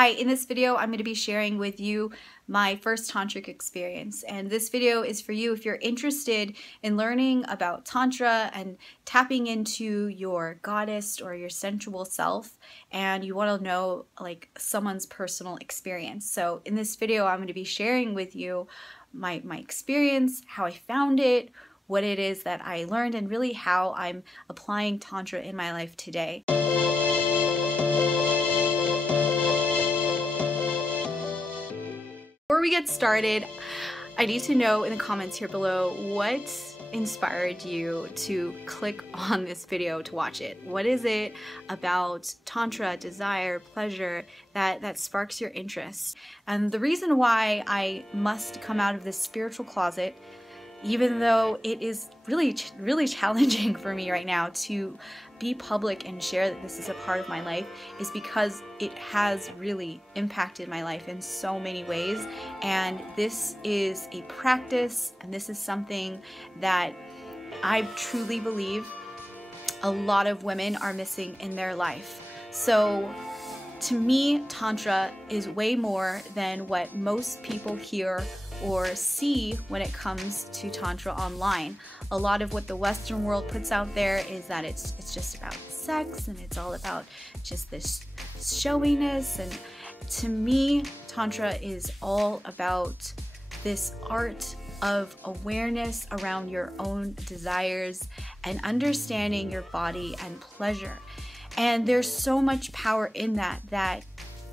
Hi, in this video, I'm going to be sharing with you my first tantric experience. And this video is for you if you're interested in learning about Tantra and tapping into your goddess or your sensual self, and you want to know like someone's personal experience. So in this video, I'm going to be sharing with you my experience, how I found it, what it is that I learned, and really how I'm applying Tantra in my life today. Before we get started, I need to know in the comments here below what inspired you to click on this video to watch it. What is it about Tantra, desire, pleasure that sparks your interest? And the reason why I must come out of this spiritual closet, even though it is really challenging for me right now to be public and share that this is a part of my life, is because it has really impacted my life in so many ways. And this is a practice, and this is something that I truly believe a lot of women are missing in their life. So to me, Tantra is way more than what most people hear or see when it comes to Tantra online. A lot of what the Western world puts out there is that it's just about sex, and it's all about just this showiness. And to me, Tantra is all about this art of awareness around your own desires and understanding your body and pleasure. And there's so much power in that,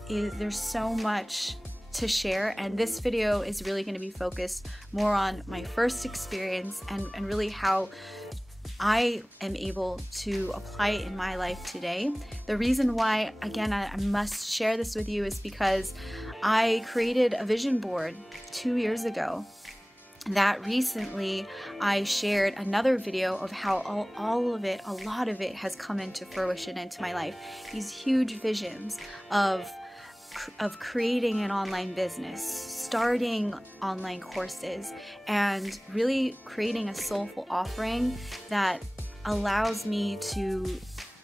there's so much to share, and this video is really going to be focused more on my first experience and really how I am able to apply it in my life today. The reason why, again, I must share this with you is because I created a vision board 2 years ago that recently I shared another video of how all of it, a lot of it has come into fruition into my life. These huge visions of creating an online business, starting online courses, and really creating a soulful offering that allows me to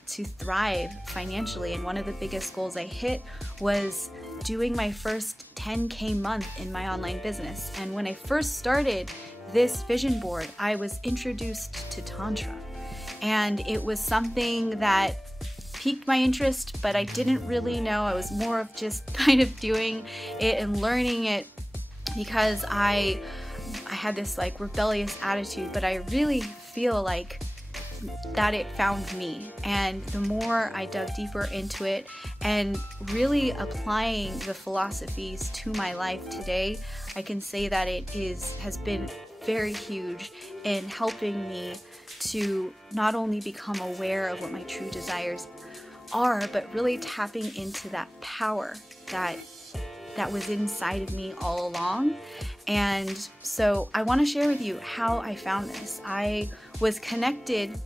thrive financially. And one of the biggest goals I hit was doing my first 10K month in my online business. And when I first started this vision board, I was introduced to Tantra, and it was something that piqued my interest, but I didn't really know. I was more of just kind of doing it and learning it because I had this like rebellious attitude, but I really feel like that it found me. And the more I dug deeper into it and really applying the philosophies to my life today, I can say that it has been very huge in helping me to not only become aware of what my true desires are, but really tapping into that power that was inside of me all along. And so I want to share with you how I found this. I was connected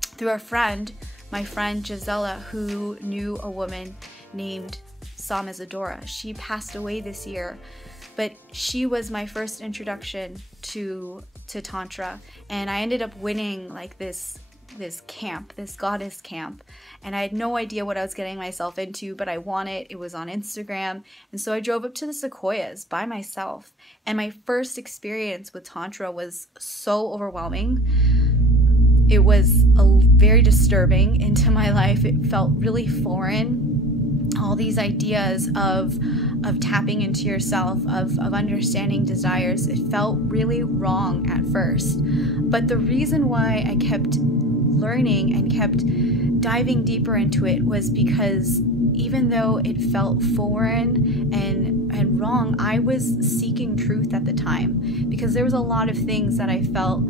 through a friend, my friend Gisela, who knew a woman named Psalm Isadora. She passed away this year, but she was my first introduction to Tantra, and I ended up winning like this camp, this goddess camp, and I had no idea what I was getting myself into, but I won it. It was on Instagram, and so I drove up to the Sequoias by myself, and my first experience with Tantra was so overwhelming. It was very disturbing into my life. It felt really foreign. All these ideas of tapping into yourself, of understanding desires, it felt really wrong at first. But the reason why I kept learning and kept diving deeper into it was because even though it felt foreign and wrong, I was seeking truth at the time, because there was a lot of things that I felt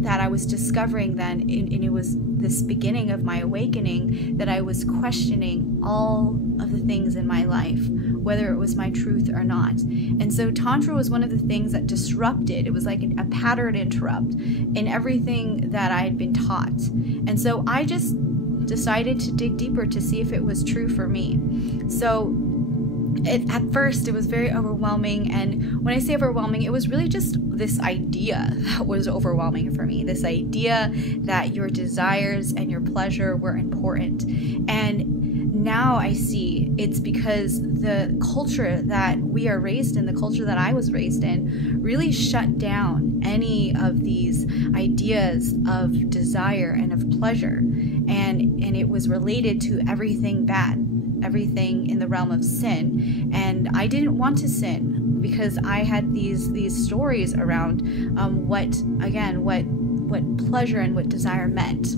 that I was discovering then, and it was this beginning of my awakening that I was questioning all of the things in my life, whether it was my truth or not. And so Tantra was one of the things that disrupted. It was like a pattern interrupt in everything that I had been taught. And so I just decided to dig deeper to see if it was true for me. So at first it was very overwhelming, and when I say overwhelming, it was really just this idea that was overwhelming for me, this idea that your desires and your pleasure were important. And now I see it's because the culture that we are raised in, the culture that I was raised in, really shut down any of these ideas of desire and of pleasure. And it was related to everything bad, everything in the realm of sin. And I didn't want to sin because I had these stories around what pleasure and what desire meant.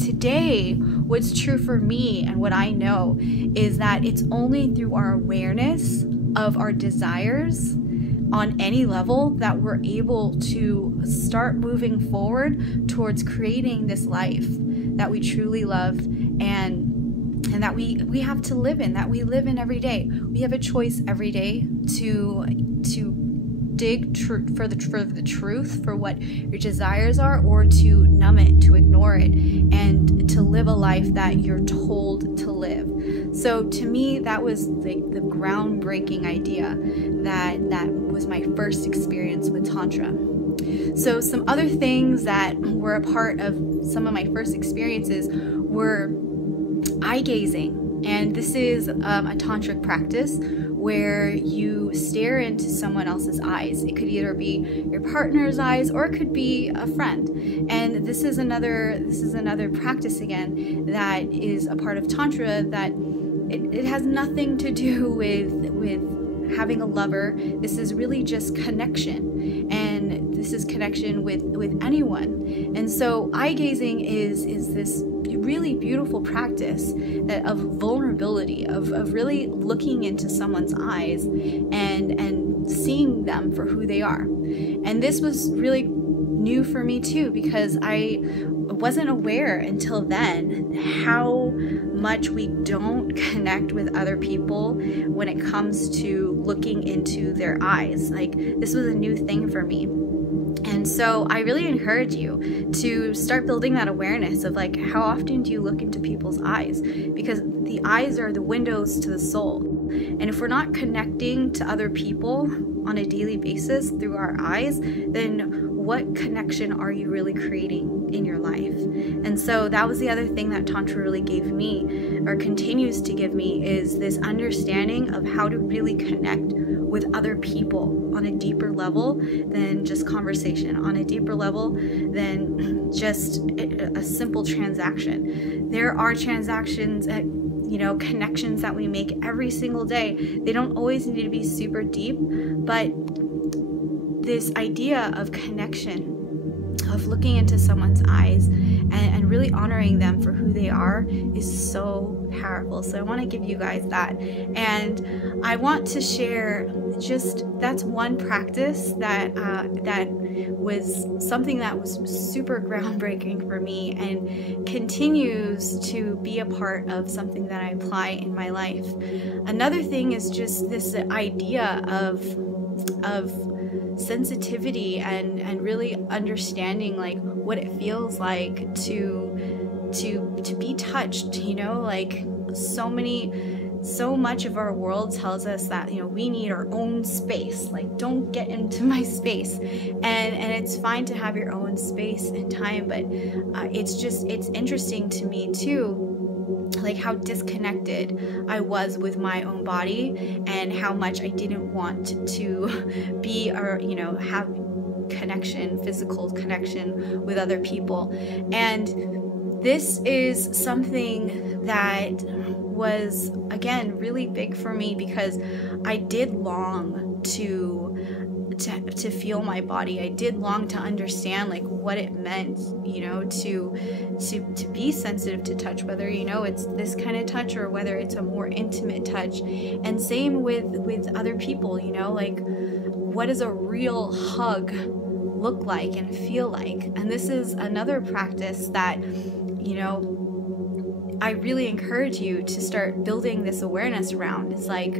Today, what's true for me and what I know is that it's only through our awareness of our desires on any level that we're able to start moving forward towards creating this life that we truly love and that we have to live in, that we live in every day. We have a choice every day to dig for the truth, for what your desires are, or to numb it, to ignore it, and to live a life that you're told to live. So to me, that was the groundbreaking idea that was my first experience with Tantra. So some other things that were a part of some of my first experiences were eye gazing. And this is a tantric practice where you stare into someone else's eyes. It could either be your partner's eyes or it could be a friend. And this is another practice again that is a part of Tantra that it has nothing to do with having a lover. This is really just connection, and this is connection with anyone. And so eye gazing is this really beautiful practice of vulnerability, of really looking into someone's eyes and seeing them for who they are. And this was really new for me too, because I wasn't aware until then how much we don't connect with other people when it comes to looking into their eyes. Like, this was a new thing for me. And so I really encourage you to start building that awareness of, like, how often do you look into people's eyes? Because the eyes are the windows to the soul. And if we're not connecting to other people on a daily basis through our eyes, then what connection are you really creating in your life? And so that was the other thing that Tantra really gave me, or continues to give me, is this understanding of how to really connect with other people on a deeper level than just conversation, on a deeper level than just a simple transaction. There are transactions, connections that we make every single day. They don't always need to be super deep, but this idea of connection, of looking into someone's eyes and really honoring them for who they are, is so powerful. So I want to give you guys that, and I want to share that's one practice that was something that was super groundbreaking for me and continues to be a part of something that I apply in my life. Another thing is just this idea of sensitivity and really understanding, like, what it feels like to be touched. Like, so much of our world tells us that we need our own space, like, don't get into my space, and it's fine to have your own space and time, but it's interesting to me too, like, how disconnected I was with my own body and how much I didn't want to be or have connection, physical connection with other people. And this is something that was, again, really big for me, because I did long to feel my body. I did long to understand, like, what it meant, to be sensitive to touch, whether it's this kind of touch or whether it's a more intimate touch. And same with other people, like, what does a real hug look like and feel like? And this is another practice that I really encourage you to start building this awareness around. It's like,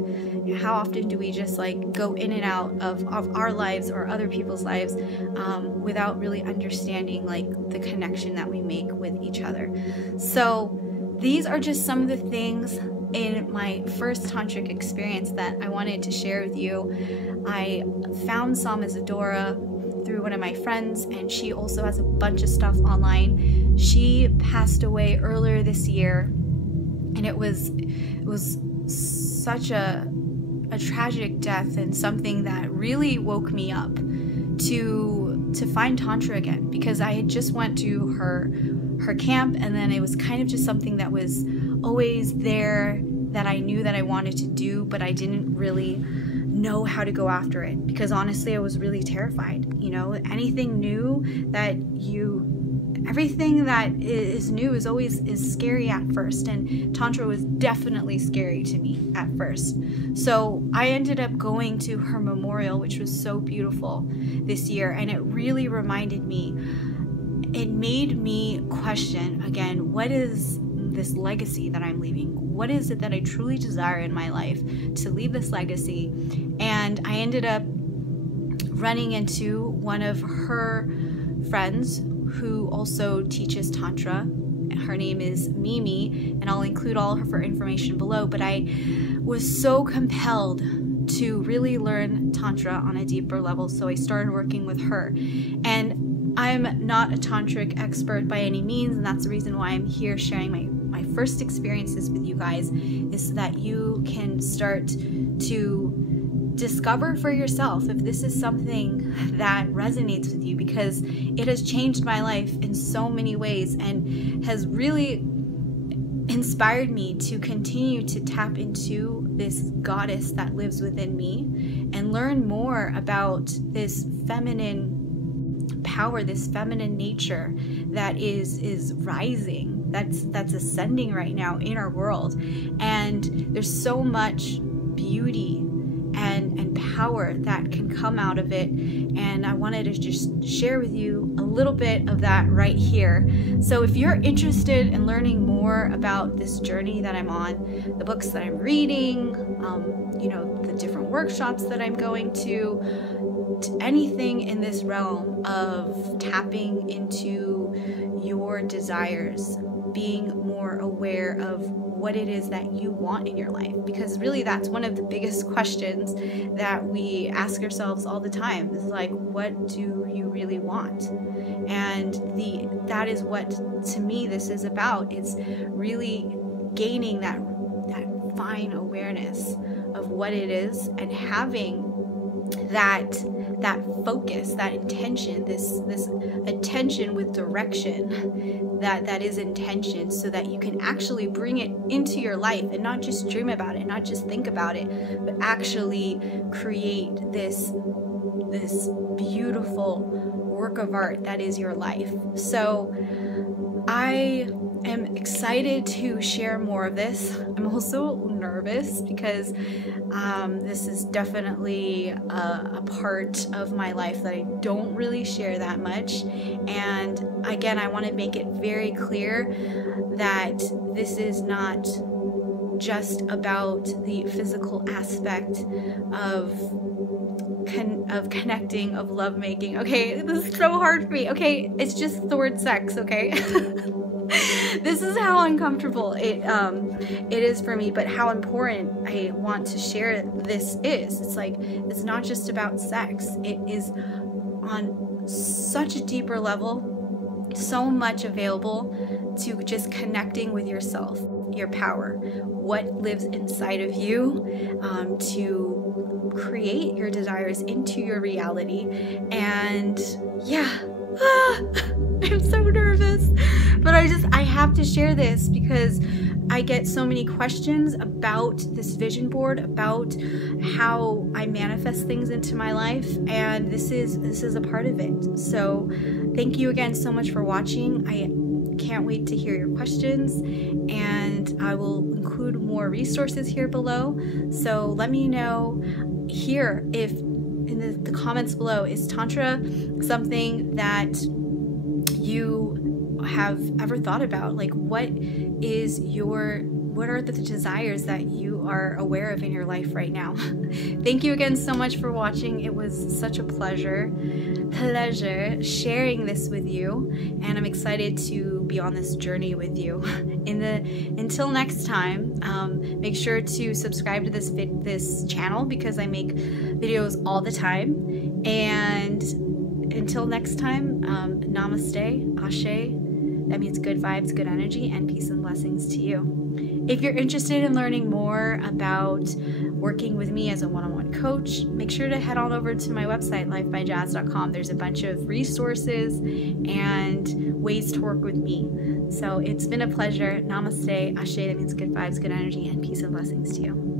how often do we just, like, go in and out of our lives or other people's lives without really understanding, like, the connection that we make with each other? So these are just some of the things in my first tantric experience that I wanted to share with you. I found Psalm Isadora through one of my friends, and she also has a bunch of stuff online. She passed away earlier this year, And it was such a tragic death, and something that really woke me up to find Tantra again, because I had just went to her camp, and then it was kind of just something that was always there that I knew that I wanted to do, but I didn't really know how to go after it, because honestly I was really terrified. You know, anything new everything that is new is scary at first, and Tantra was definitely scary to me at first. So I ended up going to her memorial, which was so beautiful this year, and it really reminded me, it made me question again, what is this legacy that I'm leaving? What is it that I truly desire in my life to leave this legacy? And I ended up running into one of her friends who also teaches Tantra. Her name is Mimi, and I'll include all of her information below, but I was so compelled to really learn Tantra on a deeper level, so I started working with her. And I'm not a tantric expert by any means, and that's the reason why I'm here sharing my first experiences with you guys, is so that you can start to discover for yourself if this is something that resonates with you, because it has changed my life in so many ways and has really inspired me to continue to tap into this goddess that lives within me and learn more about this feminine power, this feminine nature that is rising, that's ascending right now in our world. And there's so much beauty and power that can come out of it, and I wanted to just share with you a little bit of that right here. So if you're interested in learning more about this journey that I'm on, the books that I'm reading, you know, the different workshops that I'm going to anything in this realm of tapping into your desires, being more aware of what it is that you want in your life, because really that's one of the biggest questions that we ask ourselves all the time, is like, what do you really want? And that is what, to me, this is about. It's really gaining that fine awareness of what it is, and having that focus, that intention, this attention with direction, that is intention, so that you can actually bring it into your life and not just dream about it, not just think about it, but actually create this beautiful work of art that is your life. So I am excited to share more of this. I'm also nervous because this is definitely a part of my life that I don't really share that much. And again, I want to make it very clear that this is not just about the physical aspect of connecting, of lovemaking. Okay, this is so hard for me. Okay, it's just the word sex, okay? This is how uncomfortable it is for me, but how important I want to share this is. It's like, it's not just about sex. It is on such a deeper level, so much available to just connecting with yourself, your power, what lives inside of you, to create your desires into your reality. And yeah, I'm so nervous, but I have to share this because I get so many questions about this vision board, about how I manifest things into my life, and this is a part of it. So thank you again so much for watching. I can't wait to hear your questions, and I will include more resources here below. So let me know here if in the comments below, is Tantra something that you have ever thought about? Like, what are the desires that you are aware of in your life right now? Thank you again so much for watching. It was such a pleasure sharing this with you, and I'm excited to be on this journey with you. Until next time, make sure to subscribe to this channel because I make videos all the time. And until next time, namaste, ashe. That means good vibes, good energy, and peace and blessings to you. If you're interested in learning more about working with me as a one-on-one coach, make sure to head on over to my website, lifebyjazz.com. There's a bunch of resources and ways to work with me. So it's been a pleasure. Namaste. Ashe, that means good vibes, good energy, and peace and blessings to you.